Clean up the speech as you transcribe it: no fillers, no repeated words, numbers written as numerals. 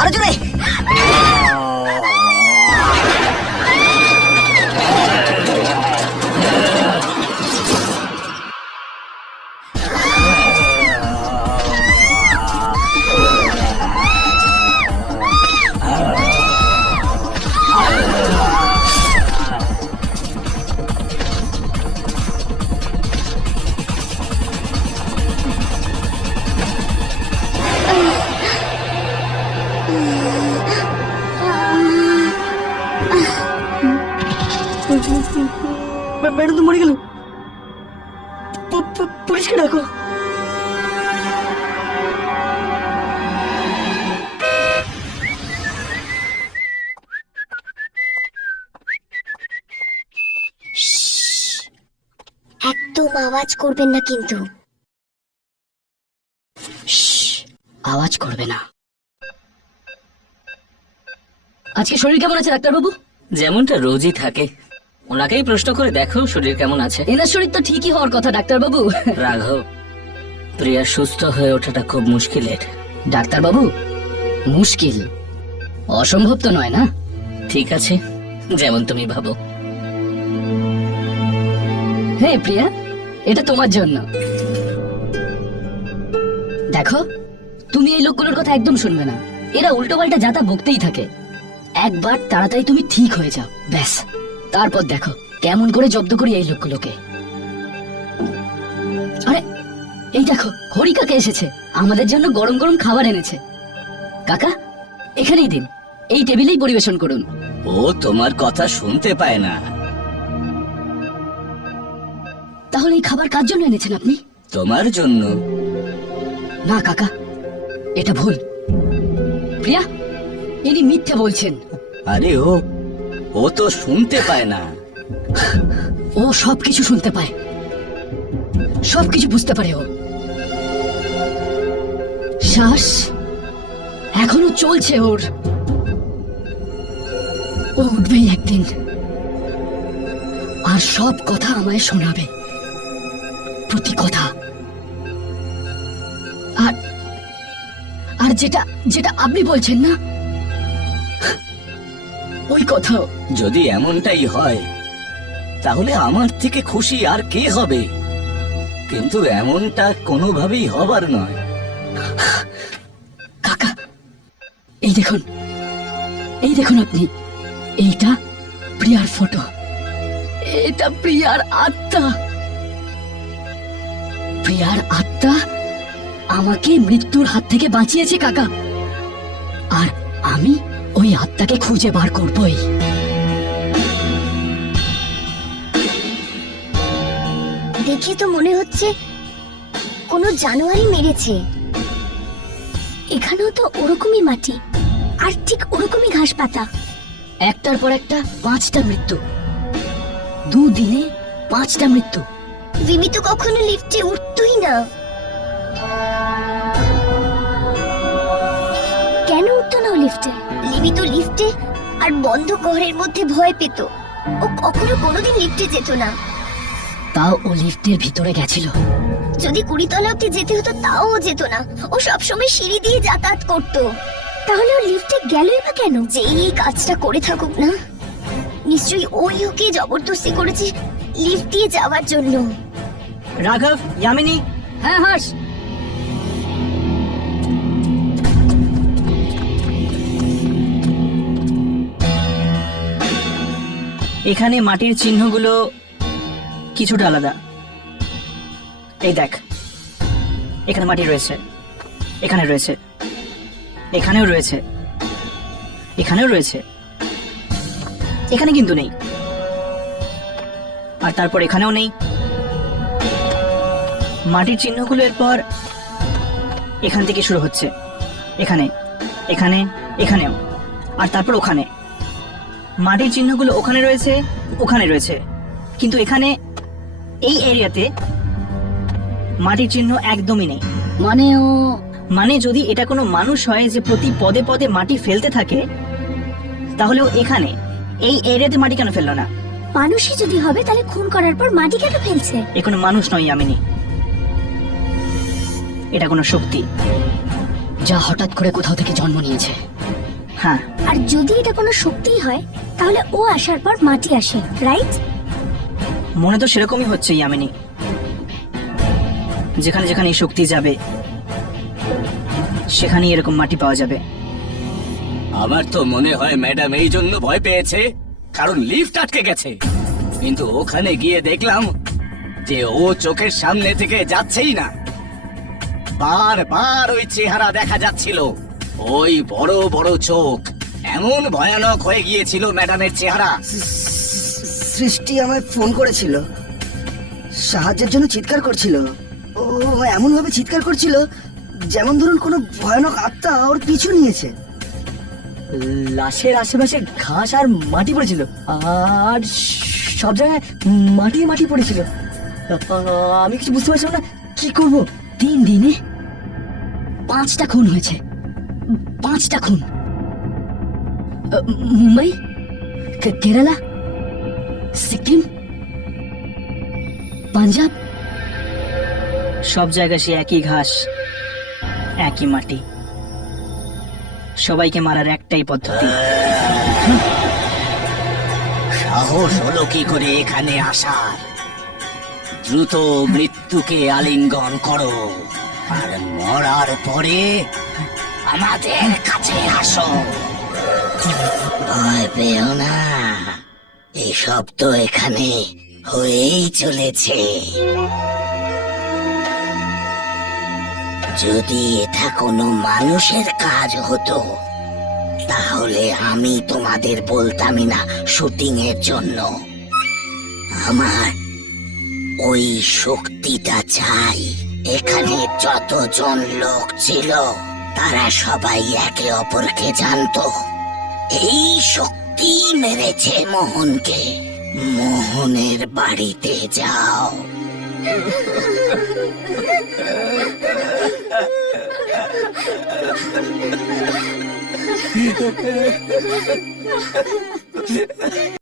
আরো জোরে। ম্যাডাম তো মরে গেল, পুলিশকে ডাকো। একদম আওয়াজ করবেন না কিন্তু। আওয়াজ করবে না। আজকে শরীর কেমন আছে ডাক্তারবাবু? যেমনটা রোজই থাকে, ওনাকেই প্রশ্ন করে দেখো শরীর কেমন আছে। এনার শরীর তো ঠিকই হওয়ার কথা ডাক্তারবাবু। রাঘব, প্রিয়া সুস্থ হয়ে ওঠাটা খুব মুশকিলের। ডাক্তারবাবু, মুশকিল অসম্ভব তো নয় না? ঠিক আছে, যেমন তুমি ভাবো। হ্যাঁ প্রিয়া, এটা তোমার জন্য। দেখো, তুমি এই লোকগুলোর কথা একদম শুনবে না। এরা উল্টো পাল্টা যাতা বকতেই থাকে। একবার তাড়াতাড়ি তুমি ঠিক হয়ে যাও, ব্যাস। তারপর দেখো কেমন করে জব্দ করি এই লোকগুলোকে। আরে এই দেখো, হরি কাকা এসেছে, আমাদের জন্য গরম গরম খাবার এনেছে। কাকা, এখানেই দিন, এই টেবিলেই পরিবেশন করুন। ও তোমার কথা শুনতে পায় না। তাহলে এই খাবার কার জন্য এনেছেন আপনি? তোমার জন্য। না কাকা, এটা ভুল। প্রিয়া, ইনি মিথ্যে বলছেন। আরে ও তো শুনতে পায় না। ও সবকিছু শুনতে পায়, সবকিছু বুঝতে পারে। ও শ্বাস এখনো চলছে ওর। ও উঠবেই একদিন, আর সব কথা আমায় শোনাবে, প্রতি কথা। আর আর যেটা যেটা আপনি বলছেন না, ওই কথা। যদি এমনটাই হয় তাহলে আমার থেকে খুশি আর কে হবে? কিন্তু এমনটা কোনোভাবেই হবার নয়। কাকা, এই দেখুন, এই দেখুন আপনি, এইটা প্রিয়ার ফটো। এটা প্রিয়ার আত্মা। প্রিয়ার আত্মা আমাকে মৃত্যুর হাত থেকে বাঁচিয়েছে কাকা, আর আমি ওই আত্মাকে খুঁজে বার করবই। দেখে তো মনে হচ্ছে কোনো জানোয়ারই মেরেছে। এখানেও তো ওরকমই মাটি, আর ঠিক ওরকমই ঘাস পাতা। একটার পর একটা 5টা মৃত্যু, 2 দিনে 5টা মৃত্যু। রিমি তো কখনো লিফটে উঠতই না। কেন উঠতো না ও লিফটে? লিমি তো লিফটে আর বন্ধ ঘরের মধ্যে ভয় পেত। ও কখনো কোনোদিন লিফটে যেত না। তাও ও লিফটের ভিতরে গেছিল। যদি 20 তলা অব্দি যেতে হতো তাও ও যেত না। ও সবসময় সিঁড়ি দিয়ে যাতায়াত করতো। তাহলে ও লিফটে গেলই বা কেন? যেই এই কাজটা করে থাকুক না, নিশ্চয়ই ওই ওকে জবরদস্তি করেছে লিফট দিয়ে যাওয়ার জন্য। রাঘব, ইয়ামিনী। হ্যাঁ হর্ষ, এখানে মাটির চিহ্নগুলো কিছুটা আলাদা। এই দেখ, এখানে মাটি রয়েছে, এখানে রয়েছে, এখানেও রয়েছে, এখানেও রয়েছে, এখানে কিন্তু নেই। আর তারপর এখানেও নেই। মাটির চিহ্নগুলো এরপর এখান থেকে শুরু হচ্ছে, এখানে, এখানে, এখানেও, আর তারপর ওখানে। মাটির চিহ্নগুলো ওখানে রয়েছে, ওখানে রয়েছে, কিন্তু এখানে এই এরিয়াতে মাটির চিহ্ন একদমই নেই। মানে যদি এটা কোনো মানুষ হয় যে প্রতি পদে পদে মাটি ফেলতে থাকে, তাহলেও এখানে এই এরিয়াতে মাটি কেন ফেললো না? মানুষই যদি হবে তাহলে খুন করার পর মাটি কেন ফেলছে? এ কোনো মানুষ নয় ইয়ামিনী, এটা কোনো শক্তি যা হঠাৎ করে কোথাও থেকে জন্ম নিয়েছে। হ্যাঁ, আর যদি এটা কোনো শক্তি হয় তাহলে ও আসার পর মাটি আসে, রাইট? মনে তো সেরকমই হচ্ছে ইয়ামিনী। যেখানে যেখানে এই শক্তি যাবে সেখানেই এরকম মাটি পাওয়া যাবে। আমার তো মনে হয় ম্যাডাম এই জন্য ভয় পেয়েছে কারণ লিফট আটকে গেছে, কিন্তু ওখানে গিয়ে দেখলাম যে ও চোখের সামনে থেকে যাচ্ছেই না। বারবার ওই চেহারা দেখা যাচ্ছিল, ওই বড় বড় চোখ, এমন ভয়ানক হয়ে গিয়েছিল ম্যাডামের চেহারা। সৃষ্টি আমায় ফোন করেছিল, সাহায্যের জন্য চিৎকার করছিল। ও এমন ভাবে চিৎকার করছিল যেমন ধরুন কোনো ভয়ানক আত্মা ওর পিছু নিয়েছে। লাশের আশেপাশে ঘাস আর মাটি পড়েছিল, আর সব জায়গায় মাটি মাটি পড়েছিল। আমি কিছু বুঝতে পারছিলাম না কি করব। 3 দিনে 5টা খুন হয়েছে, 5টা খুন। মুম্বাই, কেরালা, সিকিম, পাঞ্জাব। সব জায়গায় সে একই ঘাস, একই মাটি, সবাইকে মারার একটাই পদ্ধতি। সাহস হলো কি করে এখানে আসার? দ্রুত মৃত্যুকে আলিঙ্গন করো, আর মরার পরে আমাদের কাছে আসো। ভয় পেও না, এসব তো এখানে হয়েই চলেছে। যদি এটা কোনো মানুষের কাজ হতো তাহলে আমি তোমাদের বলতামই না শুটিং এর জন্য। আমার ওই শক্তিটা চাই। এখানে যতজন লোক ছিল তারা সবাই একে অপরকে জানতো। এই শক্তি মেরেছে মোহনকে। মোহনের বাড়িতে যাও।